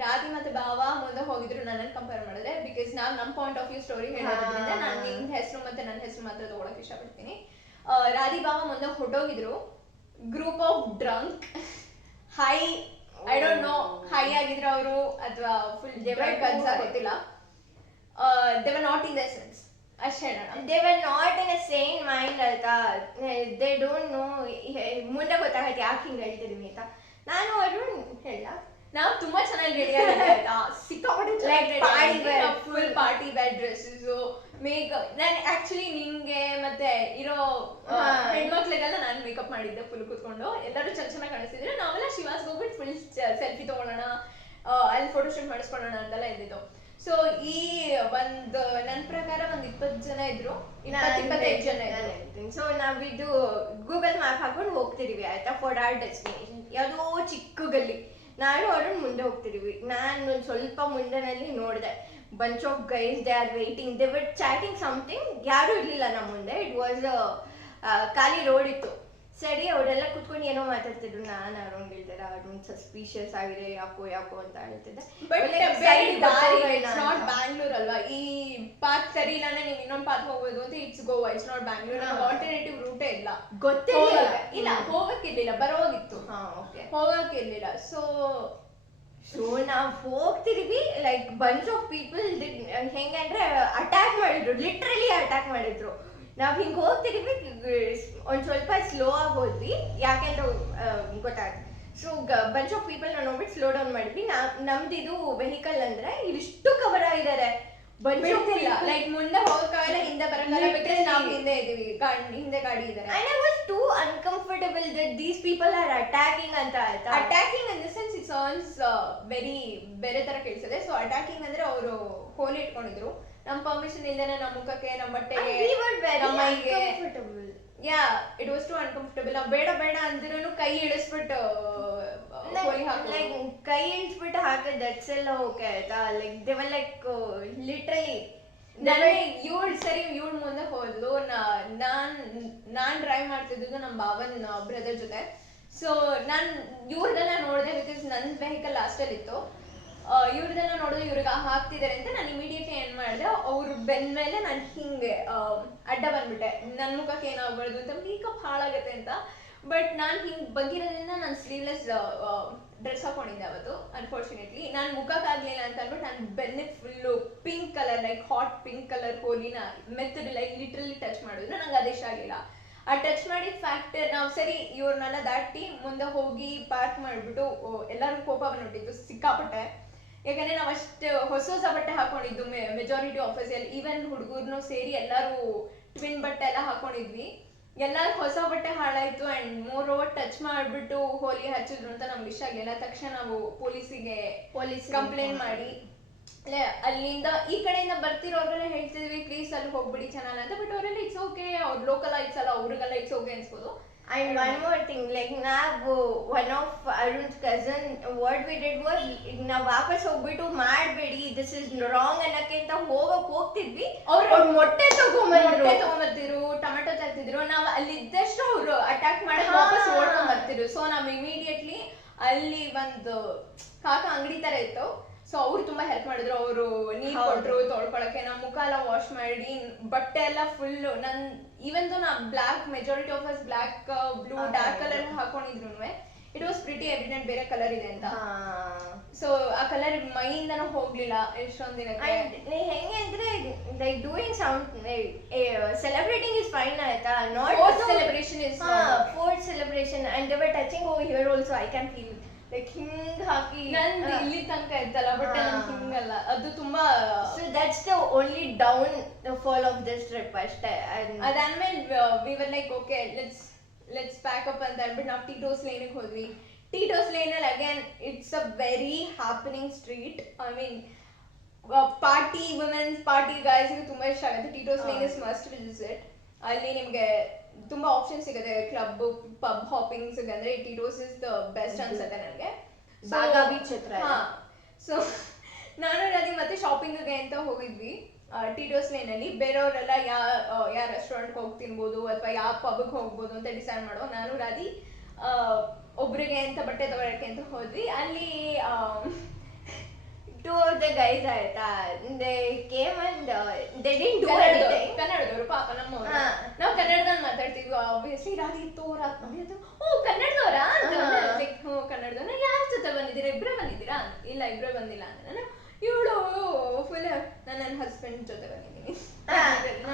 ರಾಧಿ ಮತ್ತೆ ಭಾವ ಮುಂದೆ ಹೋಗಿದ್ರು ನನ್ನನ್ನು ಕಂಪೇರ್ ಮಾಡಿದ್ರೆ, ಬಿಕಾಸ್ ನಾವು ನಮ್ಮ ಪಾಯಿಂಟ್ ಆಫ್ ವ್ಯೂ ಸ್ಟೋರಿ ಹೇಳೋದ್ರಿಂದ ನಾನು ನಿನ್ನ ಹೆಸರು ಮತ್ತೆ ನನ್ನ ಹೆಸರು ಮಾತ್ರ ತಗೊಳಕ್ ಇಷ್ಟಪಡ್ತೀನಿ. ರಾಧಿ ಭಾವ ಮುಂದೆ ಹೊಟ್ಟೋಗಿದ್ರು. Group of drunk high, I don't know high ಆಗಿದ್ರು ಅವರು ಅಥವಾ ಫುಲ್ ಕನ್ಸ ಗೊತ್ತಿಲ್ಲ. They were not in the sense ಅಷ್ಟೇ. They were not in a sane mind ಆಯ್ತಾ. They don't know. ಮುಂದೆ ಗೊತ್ತಾಗತ್ತೆ ಯಾಕೆ ಹಿಂಗೆ ಹೇಳ್ತಿದೀವಿ ಅಂತ. ನಾನು ಅರುಣ್ ಹೇಳ, ನಾವು ತುಂಬಾ ಚೆನ್ನಾಗಿ ರೆಡಿ ಆಗಿದ್ದೆ, ಸಿಕ್ಕಾಪಟ್ಟೆ full party wear dresses, makeup. ನಾನು ಆಕ್ಚುಲಿ ನಿಂಗೆ ಮತ್ತೆ ಇರೋ ಹೆಣ್ಮಕ್ಳಿಗೆಲ್ಲ ನಾನು ಮೇಕಪ್ ಮಾಡಿದ್ದೆ ಫುಲ್ ಕೂತ್ಕೊಂಡು. ಎಲ್ಲರೂ ಚೆನ್ನಾಗಿ ಕಾಣಿಸ್ತಿದ್ರು. ನಾವೆಲ್ಲ ಶಿವಾಸ್ಗೆ ಹೋಗ್ಬಿಟ್ಟು ಫುಲ್ ಸೆಲ್ಫಿ ತಗೊಳ್ಳೋಣ, ಅಲ್ಲಿ ಫೋಟೋಶೂಟ್ ಮಾಡಿಸ್ಕೊಳ್ಳೋಣ ಅಂತೆಲ್ಲ ಇದ್ದಿದ್ದು. ಸೊ ಈ ಒಂದು ನನ್ನ ಪ್ರಕಾರ ಒಂದು 20 ಜನ ಇದ್ರು, 25 ಜನ ಇದ್ರು. ಸೊ ನಾವಿದು ಗೂಗಲ್ ಮ್ಯಾಪ್ ಹಾಕೊಂಡು ಹೋಗ್ತಿದೀವಿ ಆಯ್ತಾ, ಫಾರ್ ಆರ್ ಡೆಸ್ಟಿನೇಷನ್. ಯಾವುದೋ ಚಿಕ್ಕ ಗಲ್ಲಿ. ನಾನು ಅರುಣ್ ಮುಂದೆ ಹೋಗ್ತಿದೀವಿ. ನಾನು ಸ್ವಲ್ಪ ಮುಂದೆನಲ್ಲಿ ನೋಡಿದೆ, bunch of guys, they are waiting, they were chatting something. ಯಾರು ಇರ್ಲಿಲ್ಲ ನಮ್ಮ ಮುಂದೆ. ಇಟ್ ವಾಸ್ ಖಾಲಿ ರೋಡ್ ಇತ್ತು. ಸರಿ, ಅವರೆಲ್ಲ ಕುತ್ಕೊಂಡು ಏನೋ ಮಾತಾಡ್ತಿದ್ರು. ನಾನು ಅರುಣ್ ಹೇಳ್ತಾರೆ ಅರುಣ್ ಸಸ್ಪಿಷಿಯಸ್ ಆಗಿದೆ ಯಾಕೋ ಅಂತ ಹೇಳ್ತಿದ್ದೆ. ನಾಟ್ ಬ್ಯಾಂಗ್ಳೂರ್ ಅಲ್ವಾ, ಈ ಪಾತ್ ಸರಿ ಇಲ್ಲ ಅಂದ್ರೆ ನೀವು ಇನ್ನೊಂದು ಪಾತ್ ಹೋಗ್ಬೋದು ಅಂತ. It's Goa, it's not Bangalore. Alternative ರೂಟೇ ಇಲ್ಲ, ಇಲ್ಲ ಹೋಗಕ್ಕಿರ್ಲಿಲ್ಲ, ಬರೋಗಿತ್ತು, ಹೋಗಕ್ಕಿರ್ಲಿಲ್ಲ. ಸೊ ನಾವ್ ಹೋಗ್ತಿದೀವಿ, ಲೈಕ್ ಬಂಚ್ ಆಫ್ ಪೀಪಲ್ ಹೆಂಗಂದ್ರೆ ಅಟ್ಯಾಕ್ ಮಾಡಿದ್ರು, ಲಿಟ್ರಲಿ ಅಟ್ಯಾಕ್ ಮಾಡಿದ್ರು. ನಾವ್ ಹಿಂಗ್ ಹೋಗ್ತಿದೀವಿ, ಒಂದ್ ಸ್ವಲ್ಪ ಸ್ಲೋ ಆಗಿ ಹೋದ್ವಿ, ಯಾಕೆಂದ್ರೆ ಗೊತ್ತಾಗ. ಸೊ ಬಂಚ್ ಆಫ್ ಪೀಪಲ್ ನಾವು ನೋಡ್ಬಿಟ್ಟು ಸ್ಲೋ ಡೌನ್ ಮಾಡಿದ್ವಿ. ನಮ್ದಿದು ವೆಹಿಕಲ್ ಅಂದ್ರೆ ಇಷ್ಟು ಕವರ್ ಆಗಿದ್ದಾರೆ. ಲೈಕ್ ಮುಂದೆ ಹೋಗಕ್ಕಾಗಲ್ಲ, ಹಿಂದೆ ಬರಕ್ಕಾಗಲ್ಲ, ಬಿಕಾಸ್ ನಾವು ಹಿಂದೆ ಇದೀವಿ, ಹಿಂದೆ ಗಾಡಿ ಇದಾರೆ. And I was too uncomfortable that these people are attacking ಅಂತ ಆಯ್ತಾ. Attacking in the sense it sounds very ಬೇರೆ ತರ ಕೇಳಿಸಿದೆ. ಸೊ ಅಟ್ಯಾಕಿಂಗ್ ಅಂದ್ರೆ ಅವರು ಹೋಲಿ ಇಟ್ಕೊಂಡಿದ್ರು, ನಮ್ಮ ಪರ್ಮಿಷನ್ ಇಲ್ದೇನೆ ನಮ್ಮ ಮುಖಕ್ಕೆ, ನಮ್ಮ ಬಟ್ಟೆಗೆ, ನಮ್ಮ ಮೈಗೆ. ಯಾ, ಇಟ್ ವಾಸ್ ಟು ಅನ್ಕಂಫರ್ಟಬಲ್. ನಾವು ಬೇಡ ಅಂದ್ರೂ ಕೈ ಇಳಿಸ್ಬಿಟ್ಟು ಹೋಲಿ ಹಾಕಿ, ಲೈಕ್ ಕೈ ಇಳಿಸ್ಬಿಟ್ಟು ಹಾಕಿದ್ ದಟ್ಸ್ ಎಲ್ಲ ಓಕೆ ಆಯ್ತಾ. Like they were like literally ಇವ್ಳ ಮುಂದೆ ಹೋದ್ಲು. ನಾನ್ ಡ್ರೈವ್ ಮಾಡ್ತಿದ್ದು ನಮ್ಮ ಭಾವನ್ ಬ್ರದರ್ ಜೊತೆ. ಸೊ ನಾನ್ ಇವ್ರದೆಲ್ಲ ನೋಡಿದೆ, ಬಿಕಾಸ್ ನನ್ ವೆಹಿಕಲ್ ಲಾಸ್ಟಲ್ಲಿ ಇತ್ತು. ಇವ್ರದೆಲ್ಲ ನೋಡಿದ್ರೆ ಇವ್ರಿಗೆ ಹಾಕ್ತಿದ್ದಾರೆ ಅಂತ ನಾನು ಇಮಿಡಿಯೇಟ್ಲಿ ಏನ್ ಮಾಡಿದೆ, ಅವ್ರ ಬೆನ್ ಮೇಲೆ ನಾನು ಹಿಂಗೆ ಅಡ್ಡ ಬಂದ್ಬಿಟ್ಟೆ, ನನ್ನ ಮುಖಕ್ಕೆ ಏನಾಗ್ಬಾರ್ದು ಅಂತ, ಮೇಕಪ್ ಹಾಳಾಗತ್ತೆ ಅಂತ. ಬಟ್ ನಾನು ಹಿಂಗೆ ಬಗ್ಗಿರೋದ್ರಿಂದ ನಾನು ಸ್ಲೀವ್ಲೆಸ್ ಡ್ರೆಸ್ ಹಾಕೊಂಡಿದ್ದೆ ಅವತ್ತು. ಅನ್ಫಾರ್ಚುನೇಟ್ಲಿ ನಾನು ಮುಖಕ್ಕಾಗ್ಲಿಲ್ಲ ಅಂತ ಅಂದ್ಬಿಟ್ಟು ನಾನು ಬೆನ್ನಿಗೆ full pink colour, like hot pink colour ಹೋಲಿನ ಮೆತ್ತಡ್ ಲೈಕ್ ಲಿಟ್ರಲಿ ಟಚ್ ಮಾಡಿದ್ರು. ನಂಗೆ ಅದು ಇಷ್ಟ ಆಗಿಲ್ಲ. ಆ ಟಚ್ ಮಾಡಿದ ಫ್ಯಾಕ್ಟ್, ನಾವು ಸರಿ ಇವ್ರನ್ನೆಲ್ಲ ದಾಟಿ ಮುಂದೆ ಹೋಗಿ ಪಾರ್ಕ್ ಮಾಡಿಬಿಟ್ಟು ಎಲ್ಲರಿಗೂ ಕೋಪ ಬಂದ್ಬಿಟ್ಟಿತ್ತು ಸಿಕ್ಕಾಪಟ್ಟೆ. ಯಾಕಂದ್ರೆ ನಾವು ಅಷ್ಟು ಹೊಸ ಬಟ್ಟೆ ಹಾಕೊಂಡಿದ್ದು ಮೆಜಾರಿಟಿ ಆಫೀಸಲ್ಲಿ, ಈವನ್ ಹುಡುಗರ್ನು ಸೇರಿ ಎಲ್ಲರೂ ಟ್ವಿನ್ ಬಟ್ಟೆ ಎಲ್ಲ ಹಾಕೊಂಡಿದ್ವಿ. ಎಲ್ಲರೂ ಹೊಸ ಬಟ್ಟೆ ಹಾಳಾಯ್ತು. ಅಂಡ್ ಮೋರ್ ಓವರ್ ಟಚ್ ಮಾಡಿಬಿಟ್ಟು ಹೋಲಿ ಹಚ್ಚಿದ್ರು ಅಂತ ನಮ್ಗೆ ಇಷ್ಟ ಆಗಲಿಲ್ಲ. ತಕ್ಷಣ ನಾವು ಪೊಲೀಸ್ ಕಂಪ್ಲೇಂಟ್ ಮಾಡಿ, ಅಲ್ಲಿಂದ ಈ ಕಡೆಯಿಂದ ಬರ್ತಿರೋರೆಲ್ಲ ಹೇಳ್ತಿದ್ವಿ ಪ್ಲೀಸ್ ಅಲ್ಲಿ ಹೋಗ್ಬಿಡಿ ಚೆನ್ನಾಗಿ ಅಂತ. ಬಟ್ ಅವರೆಲ್ಲ ಇಟ್ಸ್ ಓಕೆ, ಅವ್ರು ಲೋಕಲ್ ಇಟ್ಸ್ ಅಲ್ಲ, ಅವ್ರಿಗೆಲ್ಲ ಇಟ್ಸ್ ಓಕೆ ಅನ್ಸ್ಬೋದು. And one more thing, like ನಾವು one of Arun's cousin, what we did was ನಾವು ವಾಪಸ್ ಹೋಗ್ಬಿಟ್ಟು ಮಾಡಬೇಡಿ ದಿಸ್ ಇಸ್ ರಾಂಗ್ ಅನ್ನಕ್ಕಿಂತ ಹೋಗ್ತಿದ್ವಿ ಅವ್ರು ಮೊಟ್ಟೆ ತಗೊಂಡ್ಬರ್ತಿದ್ರು, ಟೊಮೆಟೊ ತರ್ತಿದ್ರು, ನಾವು ಅಲ್ಲಿ ಇದ್ದಷ್ಟು ಅವ್ರು ಅಟ್ಯಾಕ್ ಮಾಡಿ ವಾಪಸ್ ಓಡ್ಕೊಂಡ್ ಬರ್ತಿದ್ರು. ಸೊ ನಾವು ಇಮಿಡಿಯೇಟ್ಲಿ ಅಲ್ಲಿ ಒಂದು ಕಾಕ ಅಂಗಡಿ ತರ ಇತ್ತು, ಸೊ ಅವ್ರು ತುಂಬಾ ಹೆಲ್ಪ್ ಮಾಡಿದ್ರು. ಅವರು ನೀರ್ ಕೊಟ್ರು ತೊಳ್ಕೊಳಕ್ಕೆ, ನಾ ಮುಖ ಎಲ್ಲ ವಾಶ್ ಮಾಡಿ, ಬಟ್ಟೆ ಎಲ್ಲ ಫುಲ್ ನನ್ ಈವನ್ ನಾ black, majority of us black, blue, dark colour ಹಾಕೊಂಡಿದ್ರು ಇಟ್ ವಾಸ್ ಪ್ರಿಟಿ ಎವಿಡೆಂಟ್ ಬೇರೆ ಕಲರ್ ಇದೆ ಅಂತ. ಸೊ ಆ ಕಲರ್ ಮೈಯಿಂದನೂ ಹೋಗ್ಲಿಲ್ಲ ಎಷ್ಟೊಂದ್ ದಿನಕ್ಕೆ. ಹೆಂಗೆ ಅಂದ್ರೆ like doing some celebrating is fine ಆಯ್ತಾ, not celebration is forced celebration and they were touching over here also. I can feel like ಹಿಂಗ್ ಹಾಕಿ ನಂದು ಇಲ್ಲಿ ತನಕ ಇತ್ತಲ್ಲ, ಬಟ್ ಹಿಂಗಲ್ಲ, ಅದು ತುಂಬಾ. So that's the only downfall of this trip ಅಷ್ಟೇ. ಅದಾದ್ಮೇಲೆ we were like okay let's pack up ಅಂತ ಅಂದ್ಬಿಟ್ಟು ನಾವು ಟೀಟೋಸ್ ಲೇನಿಗೆ ಹೋದ್ವಿ. ಟೀಟೋಸ್ ಲೇನ್ ಅಲ್ಲಿ again it's a very happening street. I mean party women's, party guys ತುಂಬಾ ಇಷ್ಟ ಆಗುತ್ತೆ. Tito's lane is must visit. ಅಲ್ಲಿ ನಿಮ್ಗೆ ತುಂಬಾ ಆಪ್ಷನ್ ಸಿಗುತ್ತೆ, ಕ್ಲಬ್, ಪಬ್ ಹಾಪಿಂಗ್ಸ್. ಅಂದ್ರೆ ಟೀಟೋಸ್ ಇಸ್ ದ ಬೆಸ್ಟ್ ಅನ್ಸುತ್ತೆ ನನಗೆ. ಬಾಗಾ ಬೀಚ್ ಹತ್ರ. ಸೊ ನಾನು ರಾಧಿ ಮತ್ತೆ ಶಾಪಿಂಗ್ ಅಂತ ಹೋಗಿದ್ವಿ ಟೀಟೋಸ್ ಲೇನ್ ಅಲ್ಲಿ. ಬೇರೆಯವರೆಲ್ಲ ಯಾವ ರೆಸ್ಟೋರೆಂಟ್ ಹೋಗಿ ತಿನ್ಬೋದು ಅಥವಾ ಯಾವ ಪಬ್ಗೆ ಹೋಗ್ಬೋದು ಅಂತ ಡಿಸೈಡ್ ಮಾಡೋ. ನಾನು ರಾಧಿ ಒಬ್ರಿಗೆ ಅಂತ ಬಟ್ಟೆ ತಗೊಳಕ್ಕೆ ಅಂತ ಹೋದ್ವಿ. ಅಲ್ಲಿ two of the guys ಆಯ್ತಾ, they came and they didn't do anything. ಕನ್ನಡದವರು ಪಾಪ ನಮ್ಮವರು. ನಾವು ಕನ್ನಡದಲ್ಲಿ ಮಾತಾಡ್ತಿದ್ವಿ ಆಬ್ವಿಯಸ್ಲಿ. ರಾಧಿ ತೋರ ಓ ಕನ್ನಡದವರಾ ಅಂತ, ಹ್ಞೂ ಕನ್ನಡದವ್ರ. ಯಾರ ಜೊತೆ ಬಂದಿದ್ದೀರಾ? ಇಬ್ಬರೇ ಬಂದಿದ್ದೀರಾ? ಇಲ್ಲ ಇಬ್ಬರೇ ಬಂದಿಲ್ಲ ಅಂತ. ನಾನು ಇವಳು ಫುಲ್ ನಾನು ನನ್ನ ಹಸ್ಬೆಂಡ್ ಜೊತೆ ಬಂದಿದ್ದೀನಿ.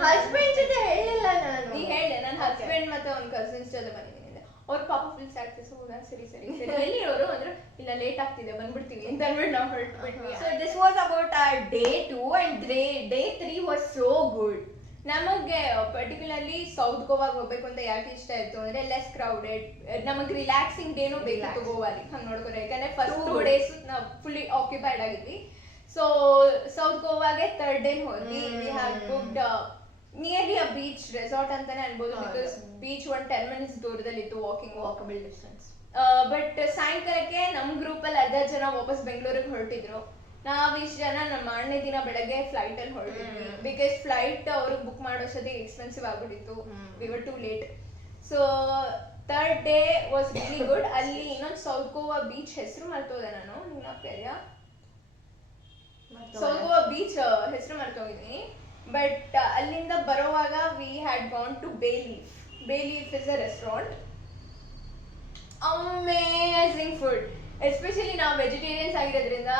ಹಸ್ಬೆಂಡ್ ಜೊತೆ ಹೇಳಿಲ್ಲ ನಾನು. ನೀ ಹೇಳಿದೆ ನನ್ನ ಹಸ್ಬೆಂಡ್ ಮತ್ತೆ ಅವ್ನ ಕಸಿನ್ಸ್ ಜೊತೆ ಬಂದಿದ್ದೀನಿ. ಅವ್ರ ಪಾಪ ಫುಲ್ ಸ್ಯಾಡ್ನೆಸ್. ಹೌದಾ, ಸರಿ ಸರಿ ಸರಿ. ಎಲ್ಲಿ ಅವರು ಅಂದ್ರೆ ಇಲ್ಲ ಲೇಟ್ ಆಗ್ತಿದೆ ಬಂದ್ಬಿಡ್ತೀವಿ ಅಂತ ಅಂದ್ಬಿಟ್ಟು ನಾವು ಹೊರಟ್ಬಿಟ್ವಿ. So this was about our day 2 and day 3 was so good. ನಮಗೆ ಪರ್ಟಿಕ್ಯುಲರ್ಲಿ ಸೌತ್ ಗೋವಾಗೆ ಹೋಗ್ಬೇಕು ಅಂತ ಯಾಕೆ ಇಷ್ಟ ಆಯ್ತು ಅಂದ್ರೆ ಲೆಸ್ ಕ್ರೌಡೆಡ್, ನಮಗೆ ರಿಲ್ಯಾಕ್ಸಿಂಗ್ ಡೇನೂ ಬೇಕಿತ್ತು ಗೋವಾಲಿ ಹಂಗೆ ನೋಡ್ಕೊಂಡ್ರೆ. ಯಾಕಂದ್ರೆ ಫಸ್ಟ್ 2 days ನಾವು ಫುಲ್ಲಿ ಆಕ್ಯುಪೈಡ್ ಆಗಿದ್ವಿ. ಸೊ ಸೌತ್ ಗೋವಾಗೆ ಥರ್ಡ್ ಡೇ ಹೋದ್ವಿ. We had booked nearly a beach resort ಅಂತಾನೆ ಅನ್ಬೋದು, ಬಿಕಾಸ್ ಬೀಚ್ 10 minutes ದೂರದಲ್ಲಿ ಇತ್ತು, ವಾಕಬಲ್ ಡಿಸ್ಟೆನ್ಸ್. ಬಟ್ ಸಾಯಂಕಾಲಕ್ಕೆ ನಮ್ ಗ್ರೂಪ್ ಅಲ್ಲಿ 10 ಜನ ವಾಪಸ್ ಬೆಂಗಳೂರಿಗೆ ಹೊರಟಿದ್ರು. ನಾವ್ ಇಷ್ಟು ಜನ ನಮ್ಮ 2ನೇ ದಿನ ಬೆಳಗ್ಗೆ ಫ್ಲೈಟ್ ಅಲ್ಲಿ ಹೊರಟಿದ್ವಿ. ಬಿಕಾಸ್ ಫ್ಲೈಟ್ ಅವ್ರಿಗೆ ಬುಕ್ ಮಾಡೋಷ್ಟೊತ್ತಿಗೆ ಎಕ್ಸ್ಪೆನ್ಸಿವ್ ಆಗ್ಬಿಟ್ಟಿತ್ತು. We were to late. So third day was really good. ಅಲ್ಲಿ ಇನ್ನೊಂದು ಸೌತ್ ಗೋವಾ ಬೀಚ್ ಹೆಸರು ಮರ್ತೋದೆ ನಾನು, ನೆನಪಿದ್ಯಾ? ಸೌತ್ ಗೋವಾ ಬೀಚ್ ಹೆಸರು ಮರ್ತೋಗಿದ್ದೀನಿ. ಬಟ್ ಅಲ್ಲಿಂದ ಬರೋವಾಗ we had gone to Bay Leaf. Bay Leaf is a restaurant. Amazing food. Especially ನಾವು ವೆಜಿಟೇರಿಯನ್ಸ್ ಆಗಿರೋದ್ರಿಂದ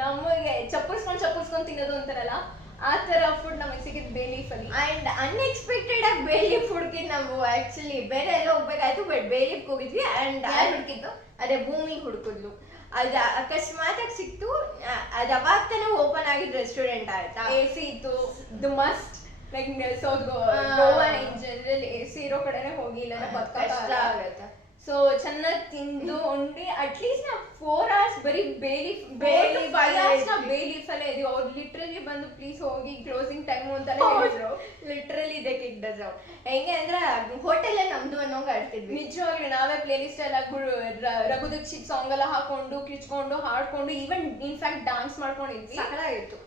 ನಮಗೆ ಚಪ್ಪರ್ಸ್ಕೊಂಡು ತಿನ್ನೋದು ಅಂತಾರಲ್ಲ, ಆ ತರ ಫುಡ್ ನಮಗೆ ಸಿಕ್ಕಿದ್ದು ಬೇ ಲೀಫ್ ಅಲ್ಲಿ. ಅಂಡ್ ಅನ್ಎಕ್ಸ್ಪೆಕ್ಟೆಡ್ ಆಗಿ ಬೇ ಲೀಫ್ ಹುಡುಕಿದ್ ನಾವು ಆಕ್ಚುಲಿ ಬೇರೆ ಎಲ್ಲ ಹೋಗ್ಬೇಕಾಯ್ತು, ಬಟ್ ಬೇ ಲೀಫ್ ಹೋಗಿದ್ವಿ. ಅಂಡ್ ಹುಡುಕಿದ್ದು ಅದೇ ಭೂಮಿ ಹುಡುಕಿದ್ಲು. ಅದು ಅಕಸ್ಮಾತ್ ಆಗಿ ಸಿಕ್ತು. ಅದು ಅವಾಗ ತಾನೇ ಓಪನ್ ಆಗಿದ್ ರೆಸ್ಟೋರೆಂಟ್ ಆಯ್ತಾ, AC ಇತ್ತು. ದು must like south Goa in general AC ಇರೋ ಕಡೆನೆ ಹೋಗಿ, ಇಲ್ಲ ಕಷ್ಟ ಆಗುತ್ತೆ. ಸೊ ಚೆನ್ನಾಗಿ ತಿಂದು ಉಂಡಿ ಅಟ್ಲೀಸ್ಟ್ ನಾವು 4 hours ಬರೀ ಬೇ ಲೀಫ್ 5 hours ನಾವು ಬೇ ಲೀಫ್ ಅಲ್ಲೇ ಇದೀವಿ. ಅವ್ರು ಲಿಟ್ರಲಿ ಬಂದು ಪ್ಲೀಸ್ ಹೋಗಿ ಕ್ಲೋಸಿಂಗ್ ಟೈಮ್ ಅಂತಾನೆ ಹೇಳಿದ್ರು. Literally they kicked us out. ಹೆಂಗೆ ಅಂದ್ರೆ ಹೋಟೆಲ್ ನಮ್ದು ಅನ್ನೋಂಗ್ ಆಡ್ತಿದ್ವಿ. ನಿಜವಾಗ್ಲೂ ನಾವೇ ಪ್ಲೇ ಲಿಸ್ಟ್ ಎಲ್ಲ ರಘು ದೀಕ್ಷಿತ್ ಸಾಂಗ್ ಎಲ್ಲ ಹಾಕೊಂಡು ಕಿಚ್ಕೊಂಡು ಹಾಡ್ಕೊಂಡು ಈವನ್ ಇನ್ಫ್ಯಾಕ್ಟ್ ಡಾನ್ಸ್ ಮಾಡ್ಕೊಂಡಿದ್ವಿ. ಸಕಲಾಗಿತ್ತು.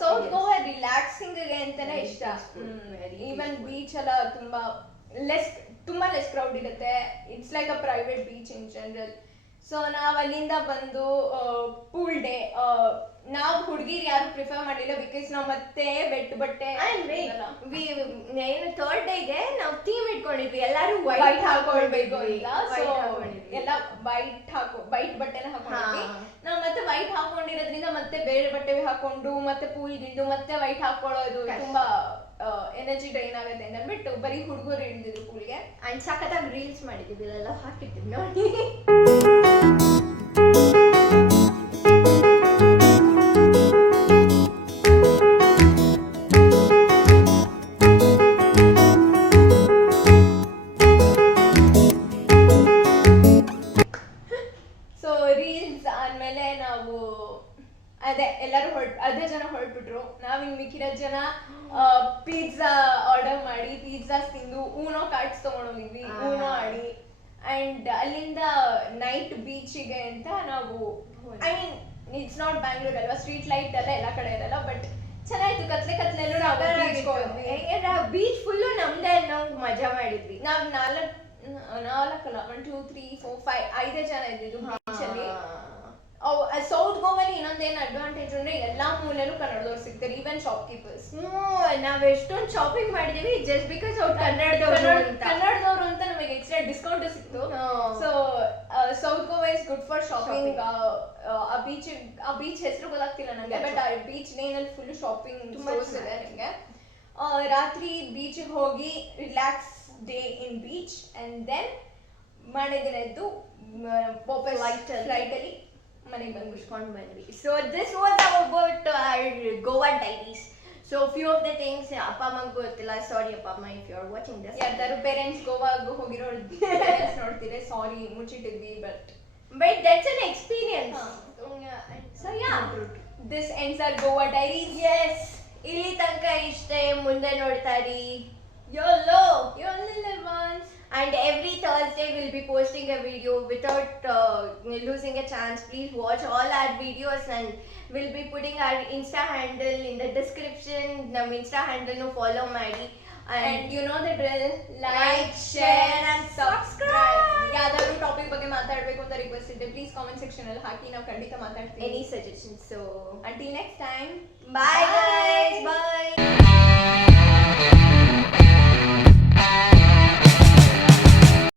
ಸೌತ್ ಗೋವಾ ರಿಲ್ಯಾಕ್ಸಿಂಗ್ ಅಂತಾನೆ ಇಷ್ಟ. ಈವನ್ ಬೀಚ್ ಎಲ್ಲ ತುಂಬಾ ಲೆಸ್ ಕ್ರೌಡ್ ಇರುತ್ತೆ. It's like a private beach in general. So ನಾವ್ ಅಲ್ಲಿಂದ ಬಂದು ಪೂಲ್ ಡೇ ನಾವು ಹುಡುಗಿರು ಯಾರು ಪ್ರಿಫರ್ ಮಾಡಿಲ್ಲ, ಬಿಕಾಸ್ ನಾವು ಮತ್ತೆ ವೆಟ್ ಬಟ್ಟೆ ಏನು ಥರ್ಡ್ ಡೇಗೆ ನಾವು ಥೀಮ್ ಇಟ್ಕೊಂಡಿದ್ವಿ, ಎಲ್ಲಾರು ವೈಟ್ ಹಾಕೊಳ್ಬೇಕು ಅಂತ. ಸೊ ಎಲ್ಲ ವೈಟ್ ಬಟ್ಟೆನ ಹಾಕೊಂಡಿದ್ವಿ ನಾವು. ಮತ್ತೆ ವೈಟ್ ಹಾಕೊಂಡಿರೋದ್ರಿಂದ ಮತ್ತೆ ಬೇರೆ ಬಟ್ಟೆ ಹಾಕೊಂಡು ಮತ್ತೆ ಪೂಲ್ ಗಿಂಡು ಮತ್ತೆ ವೈಟ್ ಹಾಕೊಳ್ಳೋದು ತುಂಬಾ ಎನರ್ಜಿ ಡ್ರೈನ್ ಆಗುತ್ತೆ ಅಂತ ಅಂದ್ಬಿಟ್ಟು ಬರೀ ಹುಡುಗರು ಇಳಿದಿದ್ರು ಪೂಲ್ಗೆ. ಅಂಡ್ ಸಖತ್ತಾಗಿ ರೀಲ್ಸ್ ಮಾಡಿದ್ವಿ, ಇಲ್ಲೆಲ್ಲ ಹಾಕಿರ್ತೀವಿ ನೋಡಿ. ಸೊ ರೀಲ್ಸ್ ಆದ್ಮೇಲೆ ಜನ ಹೊರಟ್ಬಿಟ್ರು. ನಾವ್ ಇನ್ ಮಿಕ್ಕಿರೋ ಜನ ಪಿಜ್ಜಾ ಆರ್ಡರ್ ಮಾಡಿ ಪಿಜ್ಜಾಸ್ ತಿಂದು ಊನೋ ಕಾರ್ಡ್ಸ್ ತಗೊಂಡೋಗಿದ್ವಿ, ಊನೋ ಆಡಿ ಅಂಡ್ ಅಲ್ಲಿಂದ ನೈಟ್ ಬೀಚಿಗೆ ಅಂತ ನಾವು, I mean it's not Bangalore ಅಲ್ವಾ, ಸ್ಟ್ರೀಟ್ ಲೈಟ್ ಎಲ್ಲ ಎಲ್ಲ ಕಡೆ ಇರಲ್ಲ, ಬಟ್ ಚೆನ್ನಾಗಿತ್ತು. ಕತ್ಲೆಲ್ಲೂ ನಾವು ಬೀಚ್ ಫುಲ್ಲು ನಮ್ದೇ ನಾವು ಮಜಾ ಮಾಡಿದ್ವಿ. ನಾವ್ ನಾಲ್ಕಲ್ಲ 1 2 3 4 5 5 ಜನ ಇದ್ದಿದ್ದು ಬೀಚ್ ಅಲ್ಲಿ. ಸೌತ್ ಗೋವಾಲಿ ಇನ್ನೊಂದೇನ್ ಅಡ್ವಾಂಟೇಜ್ ಅಂದ್ರೆ ಎಲ್ಲಾ ಮೂಲೆಯಲ್ಲೂ ಕನ್ನಡದವ್ರು ಸಿಗ್ತಾರೆ, ಈವನ್ ಶಾಪ್ ಕೀಪರ್ಸ್. ನಾವ್ ಎಷ್ಟೊಂದು ಶಾಪಿಂಗ್ ಮಾಡಿದೀವಿ ಜಸ್ಟ್ ಬಿಕಾಸ್ ಅವ್ರು ಕನ್ನಡದವ್ರು ಅಂತ ನಮಗೆ ಎಕ್ಸ್ಟ್ರಾ ಡಿಸ್ಕೌಂಟ್ ಸಿಕ್ತು. So south Goa is good for shopping. ಆ ಬೀಚ್ ಹೆಸರು ಗೊತ್ತಾಗ್ತಿಲ್ಲ ನಂಗೆ, ಬಟ್ ಆ ಬೀಚ್ ನೇಮ್ ಅಲ್ಲಿ ಫುಲ್ ಶಾಪಿಂಗ್ ಸ್ಟೋರ್ಸ್ ಇದೆ ನಿಮಗೆ. ರಾತ್ರಿ ಬೀಚಿಗೆ ಹೋಗಿ relax day in beach and then ಮಾರನೇ ದಿನ ಎದ್ದು ವಾಪಸ್ ಫ್ಲೈಟ್ ಅಲ್ಲಿ ಮನೆಗೆ ಮುಗಿಸ್ಕೊಂಡು ಬಂದ್ವಿ. So this was about Goa diaries. So few of the things ಅಪ್ಪ ಅಮ್ಮಂಗೆ ಗೊತ್ತಿಲ್ಲ, ಸಾರಿ ಅಪ್ಪ ಅಮ್ಮ if you are watching this. ಯಾರ್ದಾರು parents ಗೋವಾಗೂ ಹೋಗಿರೋರು ನೋಡ್ತೀರಿ, ಸಾರಿ ಮುಚ್ಚಿಟ್ಟಿದ್ವಿ, but that's an experience. So yeah, this ends our Goa diaries. Yes, ಇಲ್ಲಿ ತನಕ ಇಷ್ಟೇ, ಮುಂದೆ ನೋಡ್ತಾ ಇರಿ. You only live once. And every Thursday we'll be posting a video without losing a chance. Please watch all our videos and we'll be putting our Insta handle in the description. Nam Insta handle no follow ಮಾಡಿ. And you know the drill, like, share and subscribe. ಯಾವ್ದಾದ್ರು ಟಾಪಿಕ್ ಬಗ್ಗೆ ಮಾತಾಡಬೇಕು ಅಂತ ರಿಕ್ವೆಸ್ಟ್ ಇದ್ರೆ ಪ್ಲೀಸ್ ಕಾಮೆಂಟ್ ಸೆಕ್ಷನ್ ಅಲ್ಲಿ ಹಾಕಿ, ನಾವು ಖಂಡಿತ ಮಾತಾಡ್ತೀವಿ. Any suggestions? So until next time, bye guys.